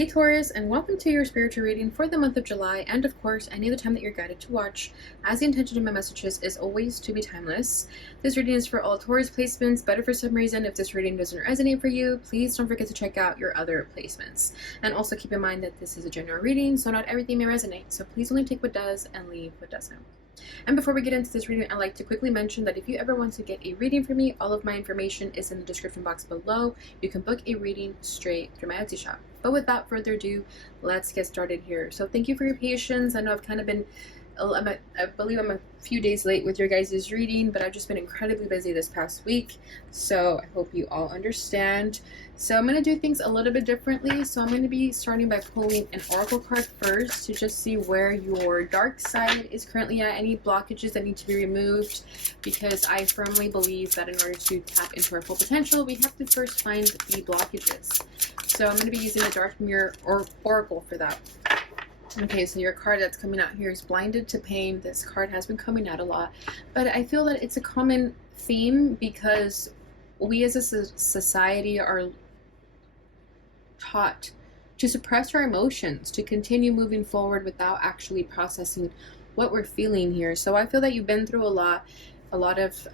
Hey Taurus, and welcome to your spiritual reading for the month of July, and of course, any other time that you're guided to watch, as the intention of my messages is always to be timeless. This reading is for all Taurus placements, but if for some reason, if this reading doesn't resonate for you, please don't forget to check out your other placements. And also keep in mind that this is a general reading, so not everything may resonate, so please only take what does and leave what doesn't. And before we get into this reading, I'd like to quickly mention that if you ever want to get a reading from me, all of my information is in the description box below. You can book a reading straight through my Etsy shop. But without further ado, let's get started here. So thank you for your patience. I know I've kind of been, I believe I'm a few days late with your guys' reading, but I've just been incredibly busy this past week. So I hope you all understand. So I'm going to do things a little bit differently. So I'm going to be starting by pulling an oracle card first to just see where your dark side is currently at, any blockages that need to be removed, because I firmly believe that in order to tap into our full potential, we have to first find the blockages. So I'm going to be using the Dark Mirror Oracle for that. Okay, so your card that's coming out here is Blinded to Pain. This card has been coming out a lot, but I feel that it's a common theme because we as a society are taught to suppress our emotions, to continue moving forward without actually processing what we're feeling here. So I feel that you've been through a lot of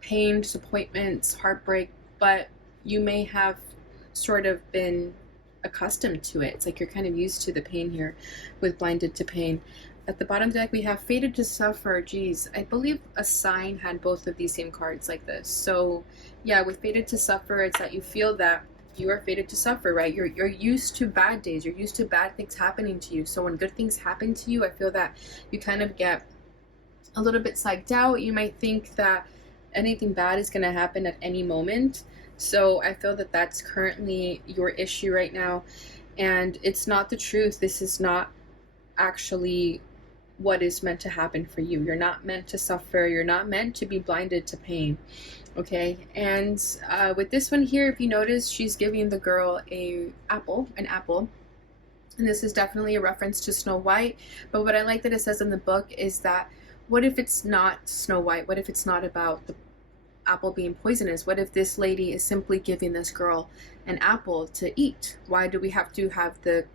pain, disappointments, heartbreak, but you may have sort of been accustomed to it. It's like you're kind of used to the pain here with Blinded to Pain. At the bottom of the deck, we have Fated to Suffer. Geez, I believe a sign had both of these same cards like this. So yeah, with Fated to Suffer, it's that you feel that you are fated to suffer, right? You're used to bad days. You're used to bad things happening to you. So when good things happen to you, I feel that you kind of get a little bit psyched out. You might think that anything bad is going to happen at any moment. So I feel that that's currently your issue right now, and it's not the truth. This is not actually what is meant to happen for you. You're not meant to suffer. You're not meant to be blinded to pain. Okay, and with this one here, if you notice, she's giving the girl an apple, and this is definitely a reference to Snow White. But what I like that it says in the book is that, what if it's not Snow White? What if it's not about the apple being poisonous? What if this lady is simply giving this girl an apple to eat? Why do we have to have the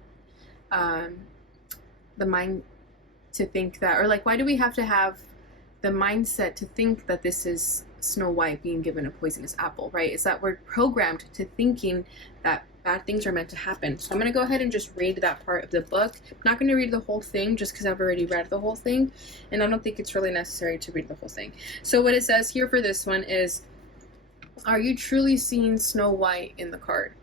mind to think that, or like, why do we have to have the mindset to think that this is Snow White being given a poisonous apple, right? It's that we're programmed to thinking that bad things are meant to happen. So I'm going to go ahead and just read that part of the book. I'm not going to read the whole thing just because I've already read the whole thing, and I don't think it's really necessary to read the whole thing. So what it says here for this one is, are you truly seeing Snow White in the card?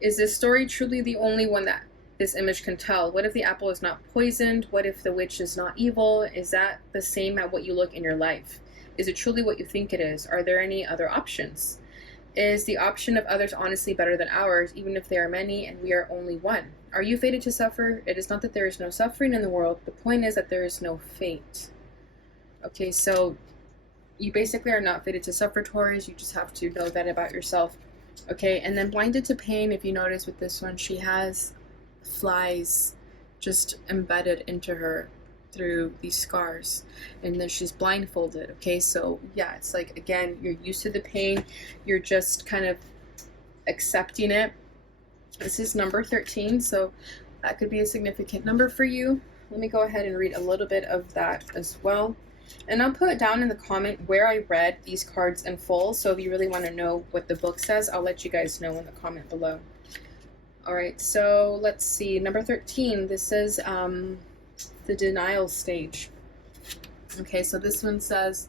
Is this story truly the only one that this image can tell? What if the apple is not poisoned? What if the witch is not evil? Is that the same at what you look in your life? Is it truly what you think it is? Are there any other options? Is the option of others honestly better than ours, even if there are many and we are only one? Are you fated to suffer? It is not that there is no suffering in the world. The point is that there is no fate. Okay, so you basically are not fated to suffer, Taurus. You just have to know that about yourself. Okay, and then Blinded to Pain, if you notice with this one, she has flies just embedded into her through these scars, and then she's blindfolded. Okay, so yeah, it's like, again, you're used to the pain, you're just kind of accepting it. This is number 13, so that could be a significant number for you. Let me go ahead and read a little bit of that as well, and I'll put down in the comment where I read these cards in full. So if you really want to know what the book says, I'll let you guys know in the comment below. All right, so let's see, number 13, this is the denial stage. Okay, so this one says,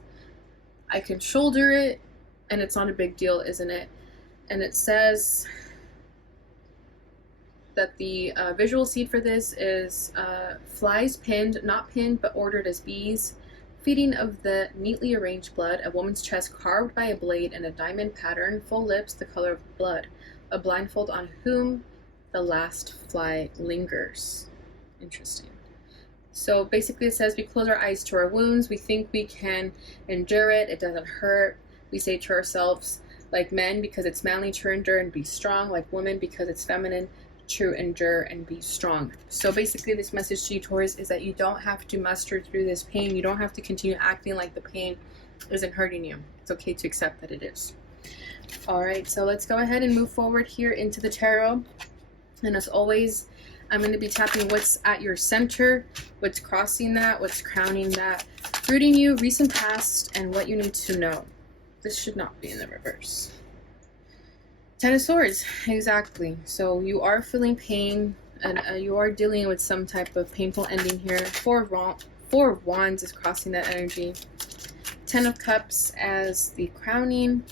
I can shoulder it, and it's not a big deal, isn't it? And it says that the visual seed for this is flies pinned, not pinned, but ordered as bees, feeding of the neatly arranged blood, a woman's chest carved by a blade in a diamond pattern, full lips the color of blood, a blindfold on whom the last fly lingers. Interesting. So basically it says, we close our eyes to our wounds. We think we can endure it. It doesn't hurt. We say to ourselves, like men, because it's manly to endure and be strong. Like women, because it's feminine to endure and be strong. So basically this message to you, Taurus, is that you don't have to muster through this pain. You don't have to continue acting like the pain isn't hurting you. It's okay to accept that it is. All right, so let's go ahead and move forward here into the tarot. And as always, I'm going to be tapping what's at your center, what's crossing that, what's crowning that, rooting you, recent past, and what you need to know. This should not be in the reverse. Ten of Swords, exactly. So you are feeling pain, and you are dealing with some type of painful ending here. Four of Wands is crossing that energy. Ten of Cups as the crowning.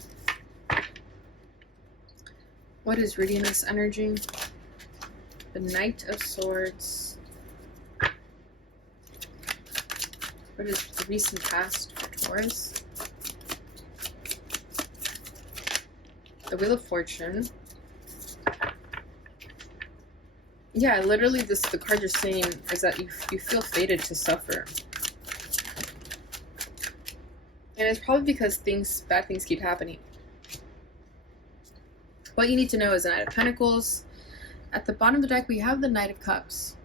What is reading this energy? The Knight of Swords. What is the recent past for Taurus? The Wheel of Fortune. Yeah, literally the card you're saying is that you feel fated to suffer. And it's probably because bad things keep happening. What you need to know is the Knight of Pentacles. At the bottom of the deck, we have the Knight of Cups.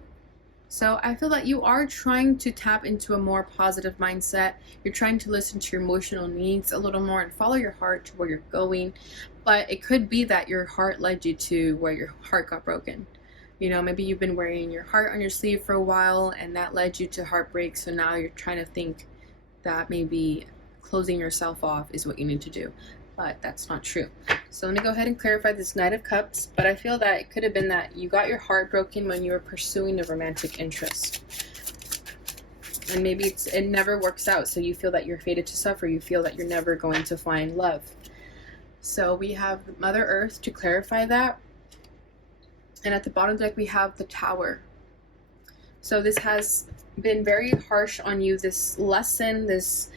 So I feel that you are trying to tap into a more positive mindset. You're trying to listen to your emotional needs a little more and follow your heart to where you're going. But it could be that your heart led you to where your heart got broken. You know, maybe you've been wearing your heart on your sleeve for a while and that led you to heartbreak. So now you're trying to think that maybe closing yourself off is what you need to do. But that's not true. So let me go ahead and clarify this Knight of Cups. But I feel that it could have been that you got your heart broken when you were pursuing a romantic interest. And maybe it never works out. So you feel that you're fated to suffer. You feel that you're never going to find love. So we have Mother Earth to clarify that. And at the bottom of the deck, we have the Tower. So this has been very harsh on you. This lesson, this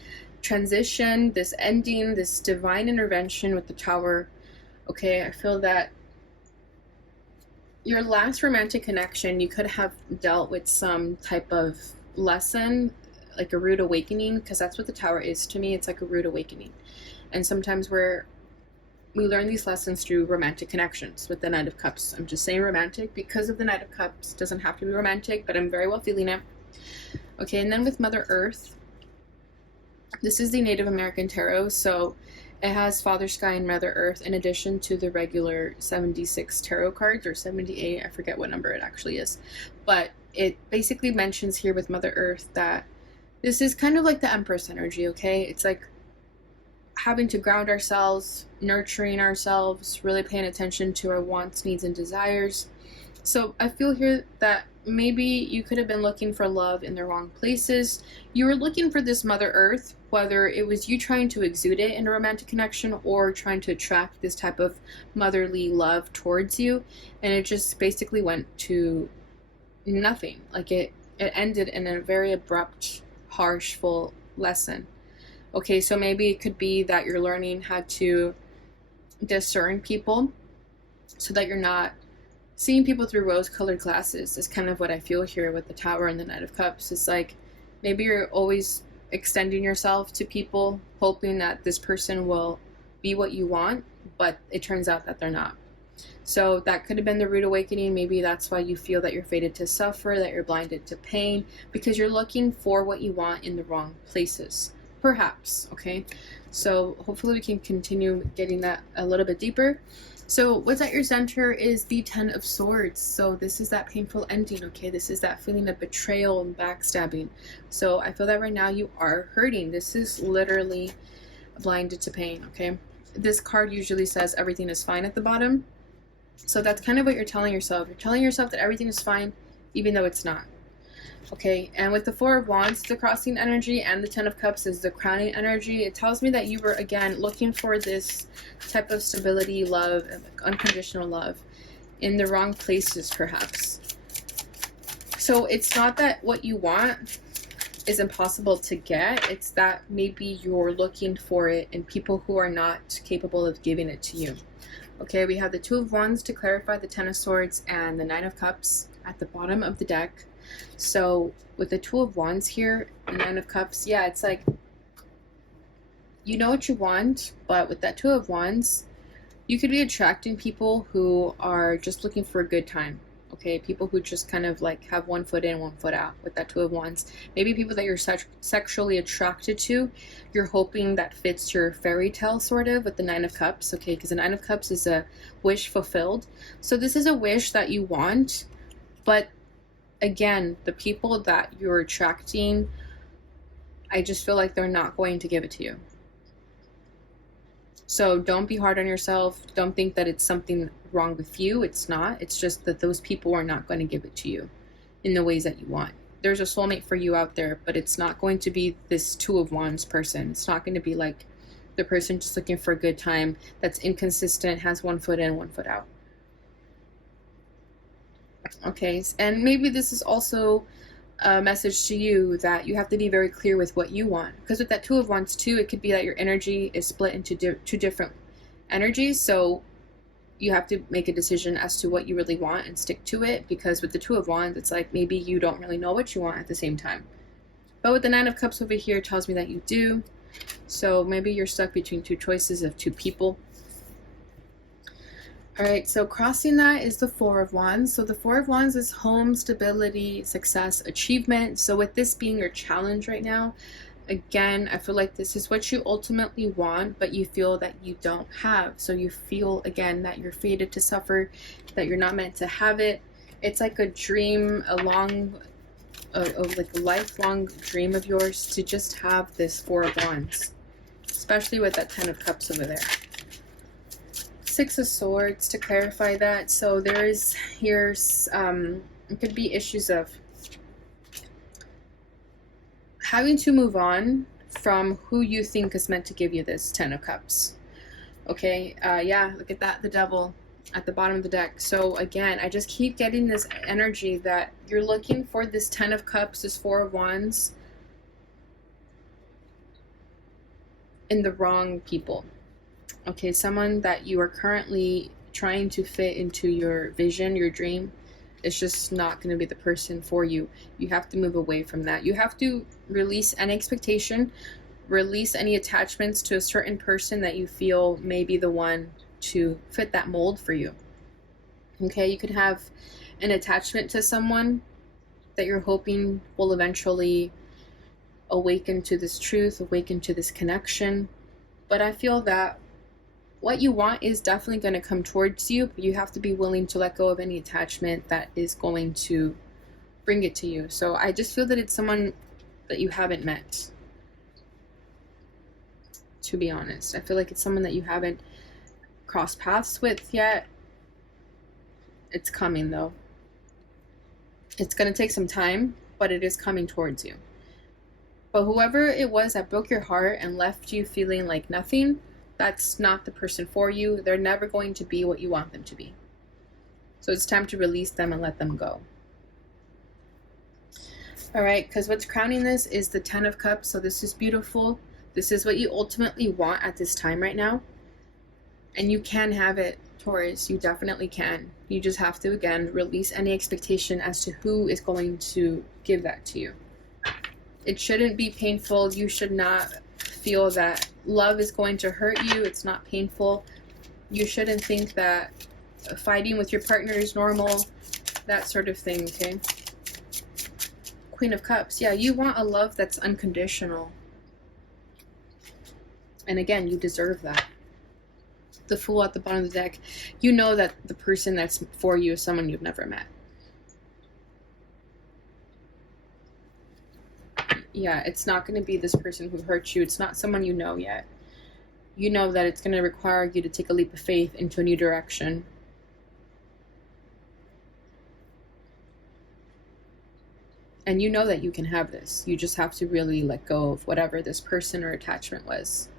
transition, this ending, this divine intervention with the Tower. Okay, I feel that your last romantic connection, you could have dealt with some type of lesson, like a rude awakening, because that's what the Tower is to me. It's like a rude awakening. And sometimes we learn these lessons through romantic connections with the Knight of Cups. I'm just saying romantic because of the Knight of Cups. It doesn't have to be romantic, but I'm very well feeling it. Okay, and then with Mother Earth, this is the Native American Tarot, so it has Father Sky and Mother Earth in addition to the regular 76 tarot cards, or 78, I forget what number it actually is. But it basically mentions here with Mother Earth that this is kind of like the Empress energy, okay? It's like having to ground ourselves, nurturing ourselves, really paying attention to our wants, needs, and desires. So I feel here that maybe you could have been looking for love in the wrong places. You were looking for this Mother Earth, whether it was you trying to exude it in a romantic connection or trying to attract this type of motherly love towards you, and it just basically went to nothing. Like it ended in a very abrupt, harsh, full lesson. Okay, so maybe it could be that you're learning how to discern people so that you're not seeing people through rose-colored glasses is kind of what I feel here with the Tower and the Knight of Cups. It's like maybe you're always extending yourself to people, hoping that this person will be what you want, but it turns out that they're not. So that could have been the rude awakening. Maybe that's why you feel that you're fated to suffer, that you're blinded to pain, because you're looking for what you want in the wrong places. Perhaps, okay? So hopefully we can continue getting that a little bit deeper. So what's at your center is the Ten of Swords. So this is that painful ending, okay? This is that feeling of betrayal and backstabbing. So I feel that right now you are hurting. This is literally blinded to pain, okay? This card usually says everything is fine at the bottom. So that's kind of what you're telling yourself. You're telling yourself that everything is fine, even though it's not. Okay, and with the Four of Wands, the crossing energy, and the Ten of Cups is the crowning energy, it tells me that you were, again, looking for this type of stability, love, unconditional love in the wrong places, perhaps. So it's not that what you want is impossible to get. It's that maybe you're looking for it in people who are not capable of giving it to you. Okay, we have the Two of Wands to clarify the Ten of Swords and the Nine of Cups at the bottom of the deck. So with the Two of Wands here and Nine of Cups, yeah, it's like you know what you want, but with that Two of Wands, you could be attracting people who are just looking for a good time. Okay, people who just kind of like have one foot in, one foot out with that Two of Wands. Maybe people that you're sexually attracted to, you're hoping that fits your fairy tale sort of with the Nine of Cups. Okay, because the Nine of Cups is a wish fulfilled. So this is a wish that you want, but again, the people that you're attracting, I just feel like they're not going to give it to you. So don't be hard on yourself. Don't think that it's something wrong with you. It's not. It's just that those people are not going to give it to you in the ways that you want. There's a soulmate for you out there, but it's not going to be this Two of Wands person. It's not going to be like the person just looking for a good time, that's inconsistent, has one foot in, one foot out. Okay, and maybe this is also a message to you that you have to be very clear with what you want, because with that Two of Wands too, it could be that your energy is split into two different energies, so you have to make a decision as to what you really want and stick to it, because with the Two of Wands, it's like maybe you don't really know what you want at the same time. But with the Nine of Cups over here, tells me that you do. So maybe you're stuck between two choices of two people. All right, so crossing that is the Four of Wands. So the Four of Wands is home, stability, success, achievement. So with this being your challenge right now, again, I feel like this is what you ultimately want, but you feel that you don't have. So you feel, again, that you're fated to suffer, that you're not meant to have it. It's like a dream, like a lifelong dream of yours to just have this Four of Wands, especially with that Ten of Cups over there. Six of Swords to clarify that. So here's it could be issues of having to move on from who you think is meant to give you this Ten of Cups. Okay, yeah, look at that, the Devil at the bottom of the deck. So again, I just keep getting this energy that you're looking for this Ten of Cups, this Four of Wands, in the wrong people. Okay, someone that you are currently trying to fit into your vision, your dream, is just not going to be the person for you. You have to move away from that. You have to release any expectation, release any attachments to a certain person that you feel may be the one to fit that mold for you. Okay, you could have an attachment to someone that you're hoping will eventually awaken to this truth, awaken to this connection. But I feel that what you want is definitely going to come towards you, but you have to be willing to let go of any attachment that is going to bring it to you. So I just feel that it's someone that you haven't met, to be honest. I feel like it's someone that you haven't crossed paths with yet. It's coming though. It's going to take some time, but it is coming towards you. But whoever it was that broke your heart and left you feeling like nothing, that's not the person for you. They're never going to be what you want them to be. So it's time to release them and let them go. All right, because what's crowning this is the Ten of Cups. So this is beautiful. This is what you ultimately want at this time right now. And you can have it, Taurus. You definitely can. You just have to, again, release any expectation as to who is going to give that to you. It shouldn't be painful. You should not feel that love is going to hurt you. It's not painful. You shouldn't think that fighting with your partner is normal, that sort of thing, okay? Queen of Cups. Yeah, you want a love that's unconditional. And again, you deserve that. The Fool at the bottom of the deck. You know that the person that's for you is someone you've never met. Yeah, it's not going to be this person who hurt you. It's not someone you know yet. You know that it's going to require you to take a leap of faith into a new direction. And you know that you can have this. You just have to really let go of whatever this person or attachment was.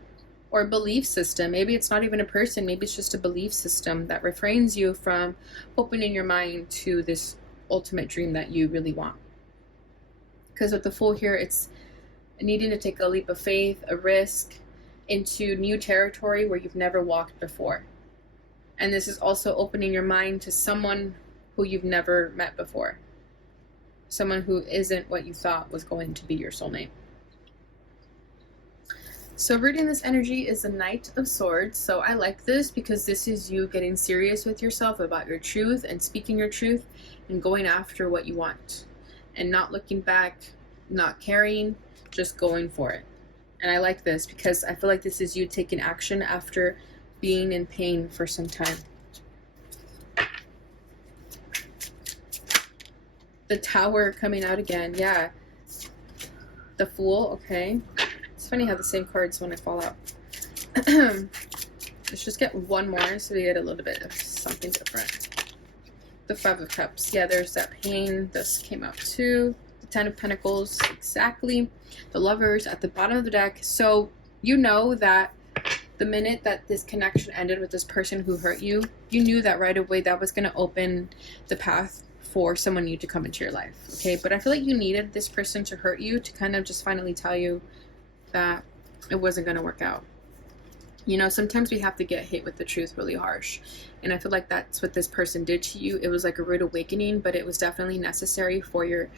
Or a belief system. Maybe it's not even a person. Maybe it's just a belief system that refrains you from opening your mind to this ultimate dream that you really want. Because with the Fool here, it's needing to take a leap of faith, a risk into new territory where you've never walked before. And this is also opening your mind to someone who you've never met before. Someone who isn't what you thought was going to be your soulmate. So reading this energy is the Knight of Swords. So I like this because this is you getting serious with yourself about your truth and speaking your truth and going after what you want and not looking back, not caring, just going for it. And I like this because I feel like this is you taking action after being in pain for some time. The Tower coming out again. Yeah. The Fool. Okay. It's funny how the same cards when I fall out. Let's just get one more so we get a little bit of something different. The Five of Cups. Yeah, there's that pain. This came out too. The Ten of Pentacles. Exactly. The Lovers at the bottom of the deck. So you know that the minute that this connection ended with this person who hurt you, you knew that right away that was going to open the path for someone new to come into your life. Okay, but I feel like you needed this person to hurt you to kind of just finally tell you that it wasn't going to work out. You know, sometimes we have to get hit with the truth really harsh. And I feel like that's what this person did to you. It was like a rude awakening, but it was definitely necessary for your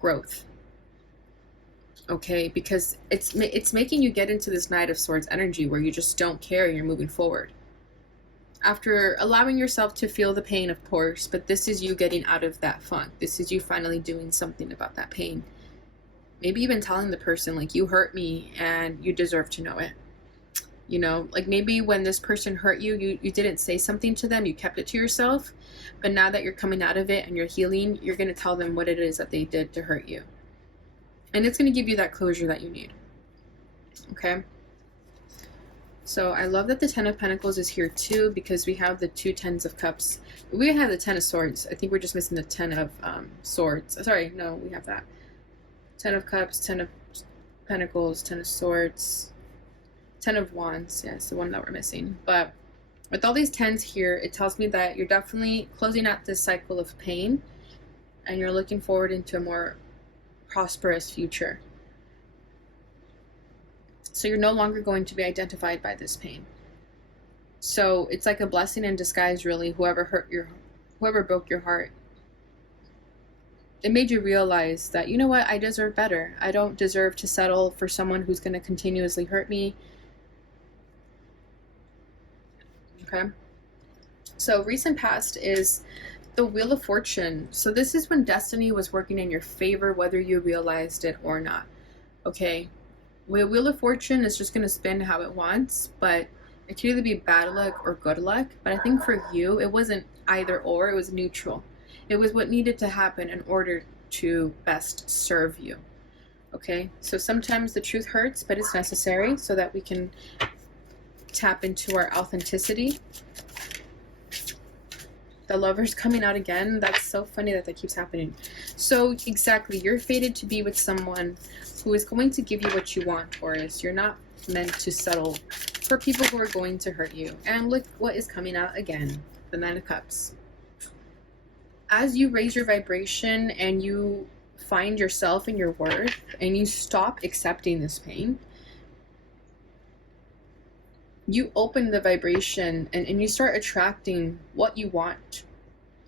growth. Okay, because it's making you get into this Knight of Swords energy where you just don't care, you're moving forward. After allowing yourself to feel the pain, of course, but this is you getting out of that funk. This is you finally doing something about that pain. Maybe even telling the person, like, you hurt me and you deserve to know it. You know, like maybe when this person hurt you, you didn't say something to them, you kept it to yourself. But now that you're coming out of it and you're healing, you're going to tell them what it is that they did to hurt you. And it's going to give you that closure that you need. Okay? So I love that the Ten of Pentacles is here too, because we have the two Tens of Cups. We have the Ten of Swords. I think we're just missing the Ten of Swords. Sorry, no, we have that. Ten of Cups, Ten of Pentacles, Ten of Swords, Ten of Wands. Yeah, it's the one that we're missing. But with all these tens here, it tells me that you're definitely closing out this cycle of pain and you're looking forward into a more prosperous future. So you're no longer going to be identified by this pain. So it's like a blessing in disguise, really. Whoever broke your heart. It made you realize that, you know what, I deserve better. I don't deserve to settle for someone who's going to continuously hurt me. Okay. So recent past is the Wheel of Fortune. So this is when destiny was working in your favor, whether you realized it or not. Okay. Wheel of Fortune is just going to spin how it wants, but it can either be bad luck or good luck. But I think for you, it wasn't either or, it was neutral. It was what needed to happen in order to best serve you. Okay, so sometimes the truth hurts, but it's necessary so that we can tap into our authenticity. The Lover's coming out again. That's so funny that keeps happening. So exactly, you're fated to be with someone who is going to give you what you want, Taurus. You're not meant to settle for people who are going to hurt you. And look what is coming out again, the Nine of Cups. As you raise your vibration and you find yourself in your worth and you stop accepting this pain, you open the vibration and you start attracting what you want,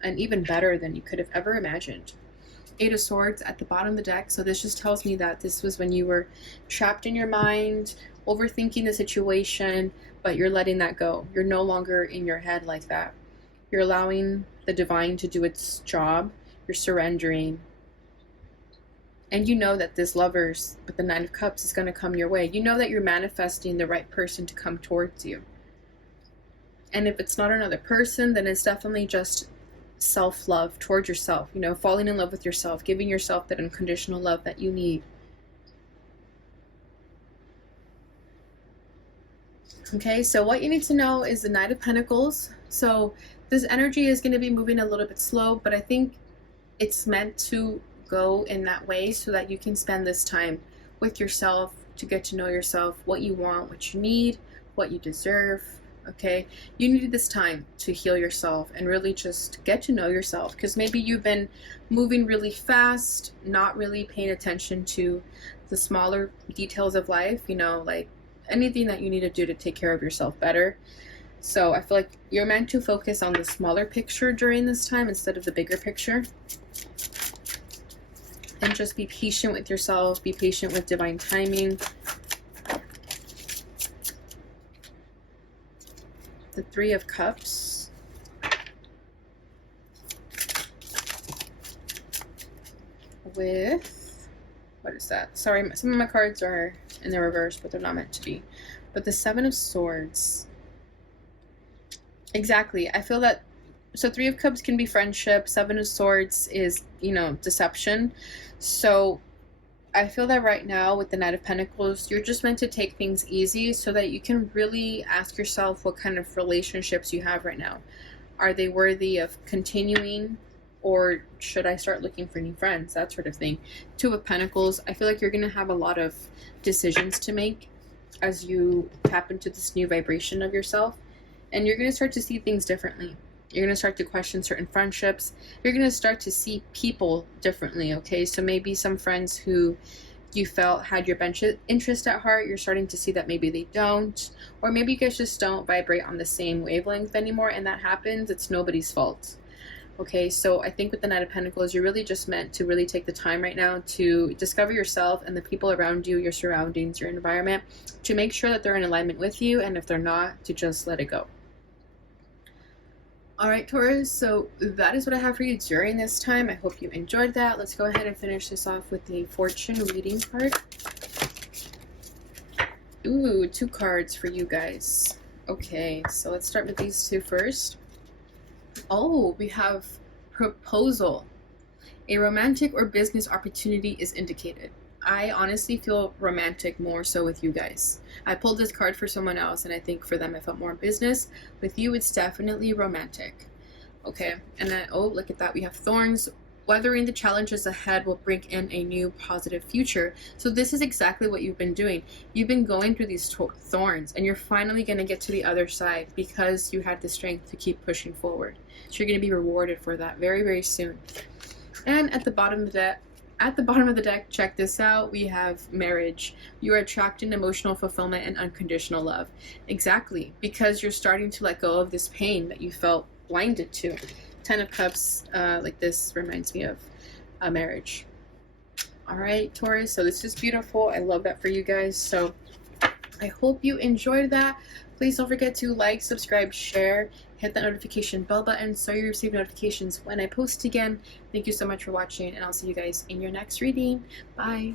and even better than you could have ever imagined. Eight of Swords at the bottom of the deck. So this just tells me that this was when you were trapped in your mind, overthinking the situation, but you're letting that go. You're no longer in your head like that. You're allowing the divine to do its job. You're surrendering. And you know that this Lovers with the Nine of Cups is going to come your way. You know that you're manifesting the right person to come towards you. And if it's not another person, then it's definitely just self-love towards yourself. You know, falling in love with yourself, giving yourself that unconditional love that you need. Okay, so what you need to know is the Knight of Pentacles. So this energy is going to be moving a little bit slow, but I think it's meant to go in that way so that you can spend this time with yourself to get to know yourself, what you want, what you need, what you deserve. Okay, you need this time to heal yourself and really just get to know yourself, because maybe you've been moving really fast, not really paying attention to the smaller details of life, you know, like anything that you need to do to take care of yourself better. So I feel like you're meant to focus on the smaller picture during this time instead of the bigger picture. And just be patient with yourself, be patient with divine timing. the Three of Cups. With, what is that? Sorry, some of my cards are in the reverse, but they're not meant to be. But the Seven of Swords. Exactly. I feel that, so Three of Cups can be friendship. Seven of Swords is, you know, deception. So I feel that right now with the Knight of Pentacles, you're just meant to take things easy so that you can really ask yourself what kind of relationships you have right now. Are they worthy of continuing, or should I start looking for new friends? That sort of thing. Two of Pentacles, I feel like you're going to have a lot of decisions to make as you tap into this new vibration of yourself. And you're going to start to see things differently. You're going to start to question certain friendships. You're going to start to see people differently, okay? So maybe some friends who you felt had your best interest at heart, you're starting to see that maybe they don't. Or maybe you guys just don't vibrate on the same wavelength anymore, and that happens. It's nobody's fault. Okay, so I think with the Knight of Pentacles, you're really just meant to really take the time right now to discover yourself and the people around you, your surroundings, your environment, to make sure that they're in alignment with you, and if they're not, to just let it go. All right, Taurus, so that is what I have for you during this time. I hope you enjoyed that. Let's go ahead and finish this off with the fortune reading card. Ooh, 2 cards for you guys. Okay, so let's start with these 2 first. Oh, we have proposal. A romantic or business opportunity is indicated. I honestly feel romantic more so with you guys. I pulled this card for someone else, and I think for them I felt more business. With you, it's definitely romantic. Okay, and then, oh, look at that. We have thorns. Weathering the challenges ahead will bring in a new positive future. So this is exactly what you've been doing. You've been going through these thorns, and you're finally going to get to the other side because you had the strength to keep pushing forward. So you're going to be rewarded for that very, very soon. And at the bottom of the deck, check this out, we have marriage. You are attracting emotional fulfillment and unconditional love. Exactly, because you're starting to let go of this pain that you felt blinded to. 10 of Cups, like this, reminds me of a marriage. All right, Taurus, so this is beautiful. I love that for you guys. So I hope you enjoyed that. Please don't forget to like, subscribe, share, hit that notification bell button so you receive notifications when I post again. Thank you so much for watching, and I'll see you guys in your next reading. Bye.